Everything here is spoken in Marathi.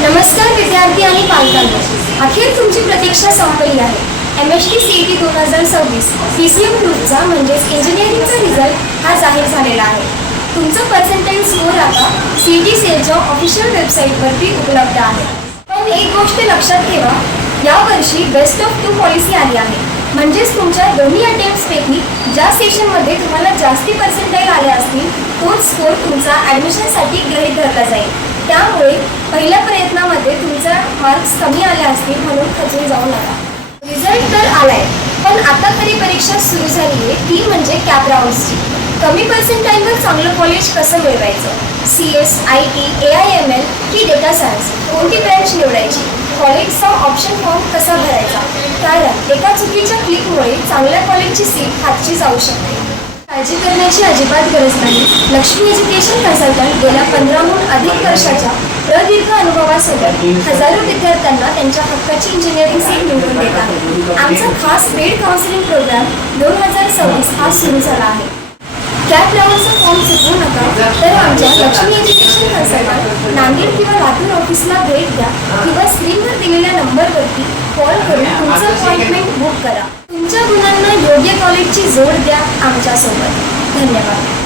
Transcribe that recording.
नमस्कार विद्यार्थी आणि पालकांनो, अखेर तुमची प्रतीक्षा संपली आहे. MST CET 2026 PCM ग्रुपचा म्हणजेच इंजिनिअरिंगचा रिझल्ट हा जाहीर झालेला आहे. तुमचा पर्सेंटाइल स्कोर आता CET सेलच्या ऑफिशियल वेबसाईटवरती उपलब्ध आहे. पण एक गोष्ट लक्षात ठेवा, यावर्षी बेस्ट ऑफ 2 पॉलिसी आली आहे. म्हणजेच तुमच्या दोन्ही अटेम्प्ट्सपैकी ज्या सेशनमध्ये तुम्हाला जास्ती पर्सेंटाइल आले असतील तोच स्कोर तुमचा ॲडमिशनसाठी गृहीत धरला जाईल. त्यामुळे पहिल्या प्रयत्नामध्ये तुमचा मार्क्स कमी आले असतील म्हणून खचून जाऊ नका. रिझल्ट तर आलाय, पण आता खरी परीक्षा सुरू झाली आहे, ती म्हणजे कॅप राऊंड्सची. कमी पर्सेंटाईलवर चांगलं कॉलेज कसं मिळवायचं, CS, IT, AIML की डेटा सायन्स, कोणती ब्रँच निवडायची, कॉलेजचा ऑप्शन फॉर्म कसा भरायचा. कारण एका चुकीच्या क्लिकमुळे चांगल्या कॉलेजची सीट हातची जाऊ शकते. काळजी करण्याची अजिबात गरज नाही. लक्ष्मी एज्युकेशन कन्सल्टंट गेल्या 15हून अधिक वर्षाच्या प्रदीर्घ अनुभवासोबत हजारो विद्यार्थ्यांना त्यांच्या हक्काची इंजिनिअरिंग सीट मिळवून देत आहे. आमचा खास पेड काउन्सिलिंग प्रोग्राम 2026 हा सुरू झाला आहे. कॅप राऊंडचा फॉर्म चुकवू नका, तर आमच्या लक्ष्मी एज्युकेशन कन्सल्टंट नांदेड किंवा लातूर ऑफिसला भेट द्या किंवा स्क्रीनवर दिलेल्या नंबरवरती कॉल करून तुमचं अपॉइंटमेंट बुक करा. तुमच्या गुणांना योग्य कॉलेजची जोड द्या आमच्यासोबत. धन्यवाद.